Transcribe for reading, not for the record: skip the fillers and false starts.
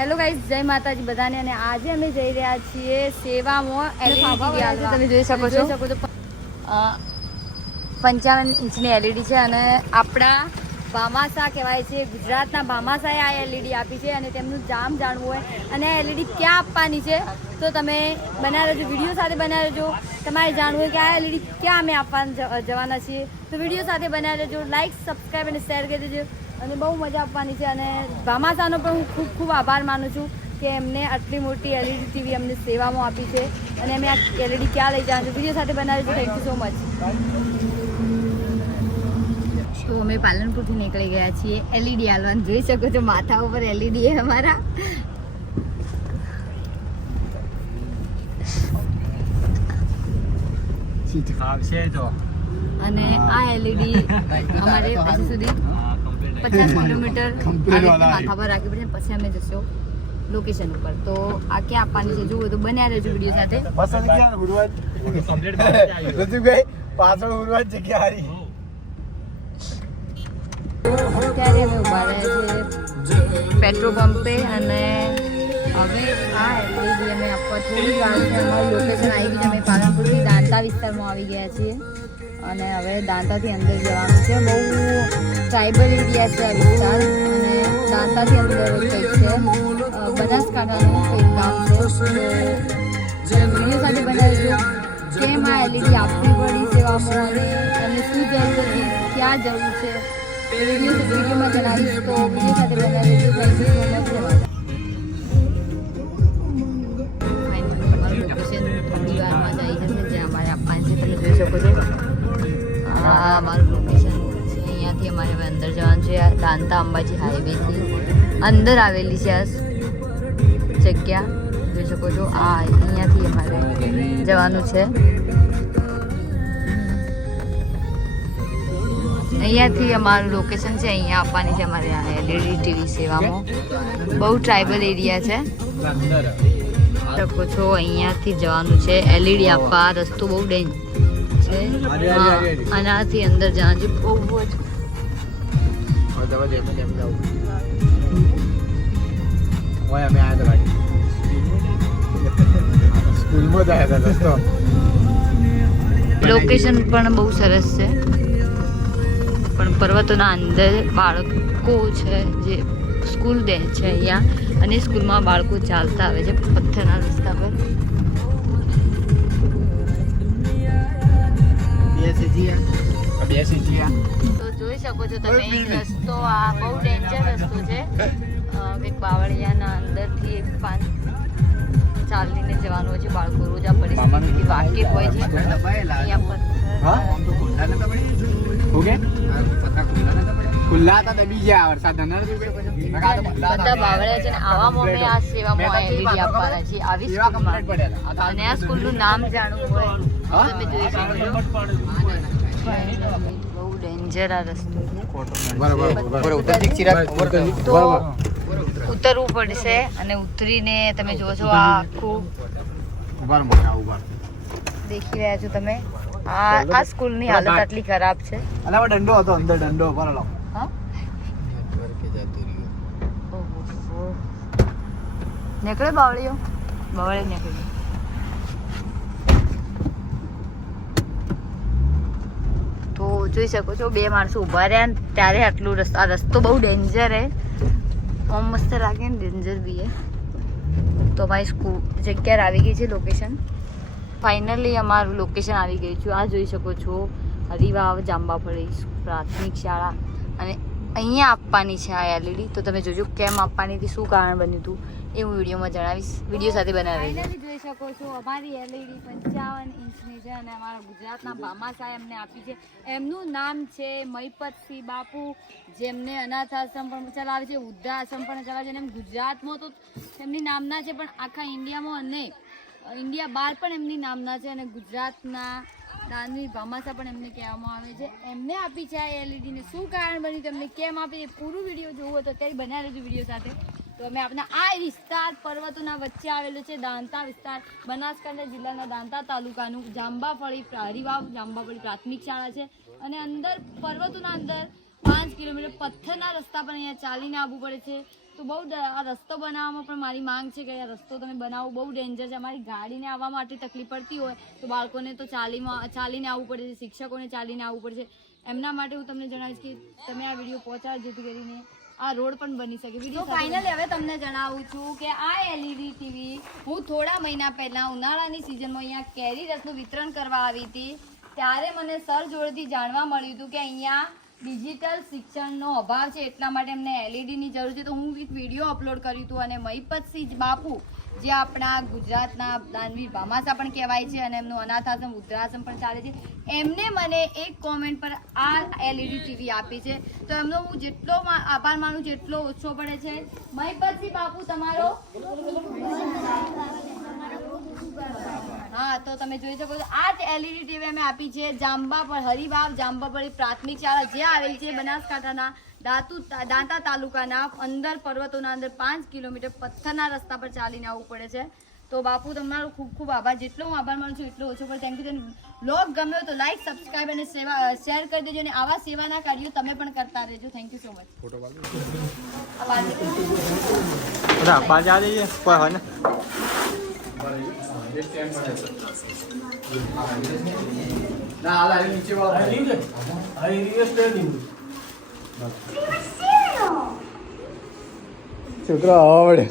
Hello guys, જય માતાજી બધાને. અને આજે અમે જઈ રહ્યા છીએ સેવામાં. તમે જોઈ શકો છો 55 ઇંચની એલઈડી છે અને આપણા ભામાસા કહેવાય છે, ગુજરાતના ભામાસાએ આ એલઈડી આપી છે અને તેમનું જામ જાણવું હોય અને આ એલઈડી ક્યાં આપવાની છે તો તમે બનાવી રહેજો, વિડીયો સાથે બનાવી રહેજો. તમારે જાણવું હોય કે આ એલઈડી ક્યાં અમે આપવા જવાના છીએ તો વિડીયો સાથે બનાવી રહેજો. લાઇક, સબસ્ક્રાઈબ અને શેર કરી દેજો અને બહુ મજા આપવાની છે. અને ભામાસાનો પણ હું ખૂબ ખૂબ આભાર માનું છું કે એમને આટલી મોટી એલઈડી ટીવી અમને સેવામાં આપી છે અને અમે આ એલઈડી ક્યાં લઈ જવાનું છે વિડીયો સાથે બનાવી છે. Thank you so much. તો અમે પાલનપુરથી નીકળી ગયા છીએ એલઈડી હાલવાનું. જોઈ શકો છો માથા ઉપર એલઈડી છે અમારા. અને આ એલઈડી અમારે હજી સુધી 50 કિલોમીટર માથા પર રાખવી પડશે, પછી અમે જશું લોકેશન ઉપર. તો આ ક્યાં આપવાની છે જુઓ તો બન્યા રહેજો વિડીયો સાથે. અત્યારે અમે ઉભા રહ્યા છીએ પેટ્રોલ પંપે અને હવે આ એલઈડી અમે આપવા થોડી વાર છે. અમારું લોકેશન આવી ગયું છે. અમે પાલનપુરથી દાંતા વિસ્તારમાં આવી ગયા છીએ અને હવે દાંતાથી અંદર જવાનું છે. બહુ ટ્રાઇબલ એરિયા છે આ વિસ્તાર અને દાંતાથી અંદર કંઈક છે, બનાસકાંઠાનું કંઈક ગામ છે. તો વિડીયો સાથે બનાવીશું કેમ આ એલઈડી આપવી પડી સેવામાં અને શું જરૂર હતી, ક્યાં જવું છે વિડીયોમાં જણાવીશ. તો વિડીયો સાથે બનાવીશું. Thank you so much. અમારું લોકેશન થોડી વારમાં જ આવી જશે જ્યાં અમારે આપવાની છે. તમે જોઈ શકો છો આ અમારું લોકેશન છે. અહીંયાથી અમારે હવે અંદર જવાનું છે. દાંતા અંબાજી હાઈવેથી અંદર આવેલી છે આ જગ્યા. જોઈ શકો છો આ અહીંયાથી અમારે જવાનું છે. અહીંયાથી અમારું લોકેશન છે, અહીંયા આપવાની છે અમારે આ એલઈડી ટીવી સેવામાં. બહુ ટ્રાઇબલ એરિયા છે. શકો છો અહીંયાથી જવાનું છે એલઈડી આપવા. રસ્તો બહુ ડેન્જ છે, આનાથી અંદર જવાનું છે. બહુ જ લોકેશન પણ બહુ સરસ છે, પણ પર્વતોના અંદર બાળકો છે જે સ્કૂલ દે છે અહીંયા અને સ્કૂલમાં બાળકો ચાલતા આવે છે પથ્થરના રસ્તા પર. તો જોઈ શકો છો તમે રસ્તો આ બહુ ડેન્જર રસ્તો છે. કંઈક બાવળિયાના અંદરથી એક ચાલીને જવાનું હોય છે. બાળકો રોજ આ પરિસ્થિતિથી વાકેફ હોય છે. અહીંયા પર બધા બાવળિયા છે ને આવામાં અમે આ સેવામાં એલઈડી આપવાના છીએ આવી સ્કૂલમાં. અને આ સ્કૂલનું નામ જાણવું હોય તમે જોઈ શકો છો. બહુ ડેન્જર આ રસ્તો તો ઉતરવું પડશે અને ઉતરીને તમે જુઓ છો આ આખું દેખી રહ્યા છો તમે. આ સ્કૂલની હાલત આટલી ખરાબ છે. દંડો હતો અંદર, દંડો બરાબર. નીકળે બાવળીઓ બાવળે નીકળે. તો જોઈ શકો છો 2 માણસો ઊભા રહ્યા ત્યારે આટલું આ રસ્તો બહુ ડેન્જર હે. ઓમ મસ્ત લાગે ને ડેન્જર બી હે. તો અમારી સ્કૂલ જગ્યા આવી ગઈ છે લોકેશન. ફાઇનલી અમારું લોકેશન આવી ગયું છે. આ જોઈ શકો છો હરિવાવ જાંબાફળી પ્રાથમિક શાળા અને અહીંયા આપવાની છે આ એલઈડી. તો તમે જોજો કેમ આપવાની હતી, શું કારણ બન્યું હતું એ હું વિડીયોમાં જણાવીશ. વિડીયો સાથે બનાવી જોઈ શકો છો અમારી એલઈડી 55 ઇંચની છે અને અમારા ગુજરાતના ભામાસાએ એમને આપી છે. એમનું નામ છે મહિપતસિંહ બાપુ, જેમને અનાથ આશ્રમ પણ ચલાવે છે, વૃદ્ધાશ્રમ પણ ચલાવે છે. અને એમ ગુજરાતમાં તો એમની નામના છે, પણ આખા ઇન્ડિયામાં અને ઇન્ડિયા બહાર પણ એમની નામના છે. અને ગુજરાતના દાનવી ભામાસા પણ એમને કહેવામાં આવે છે. એમને આપી છે આ એલઈડીને. શું કારણ બન્યું તમને કેમ આપી પૂરું વિડીયો જોવો તો અત્યારે બનાવી લેજો વિડીયો સાથે. તો અમે આપણા આ વિસ્તાર પર્વતોના વચ્ચે આવેલો છે દાંતા વિસ્તાર, બનાસકાંઠા જિલ્લાના દાંતા તાલુકાનું જાંબાફળી હરિવાવ જાંબાફળી પ્રાથમિક શાળા છે. અને અંદર પર્વતોના અંદર 5 કિલોમીટર પથ્થરના રસ્તા પર અહીંયા ચાલીને આવવું પડે છે. તો બહુ આ રસ્તો બનાવવામાં પણ મારી માંગ છે કે આ રસ્તો તમે બનાવો, બહુ ડેન્જર છે. અમારી ગાડીને આવવા માટે તકલીફ પડતી હોય તો બાળકોને તો ચાલીને આવવું પડે છે, શિક્ષકોને ચાલીને આવવું પડે છે. એમના માટે હું તમને જણાવીશ કે તમે આ વિડીયો પહોંચાડો જેથી કરીને આ રોડ પણ બની શકે. વિડીયો ફાઇનલી હવે તમને જણાવું છું કે આ LED ટીવી હું થોડા મહિના પહેલા ઉનાળાની સિઝનમાં અહીંયા કેરી રસનું વિતરણ કરવા આવી હતી. ત્યારે મને સર જોડેથી જાણવા મળ્યું હતું કે અહીંયા ડિજિટલ શિક્ષણનો અભાવ છે, એટલા માટે એમને LED ની જરૂર છે. તો હું એક વિડીયો અપલોડ કર્યું હતું અને મહિપતસિંહ બાપુ જે આપણા ગુજરાતના દાનવીર ભામાસા પણ કહેવાય છે અને એમનું અનાથ આશ્રમ વૃદ્ધાશ્રમ પણ ચાલે છે, એમને મને એક કોમેન્ટ પર આ LED ટીવી આપી છે. તો એમનો હું જેટલો આભાર માનું જેટલો ઓછો પડે છે. મહિપતસિંહ બાપુ તમારો હા, તો તમે જોઈ શકો છો આ જ LED ટીવી અમે આપી છે જાંબાપર હરિવાવ જાંબાપર પ્રાથમિક શાળા જે આવેલ છે બનાસકાંઠાના દાંતા તાલુકાના અંદર પર્વતોના અંદર 5 કિલોમીટર પથ્થરના રસ્તા પર ચાલીને આવવું પડે છે. તો બાપુ તમારો ખૂબ ખૂબ આભાર. જેટલો હું આભાર માનું છું એટલો ઓછો પડે. Thank you. બ્લોગ ગમ્યો તો લાઈક, સબસ્ક્રાઈબ અને શેર કરી દેજો અને આવા સેવાના કાર્યો તમે પણ કરતા રહેજો. Thank you so much. છોકરા આવડે.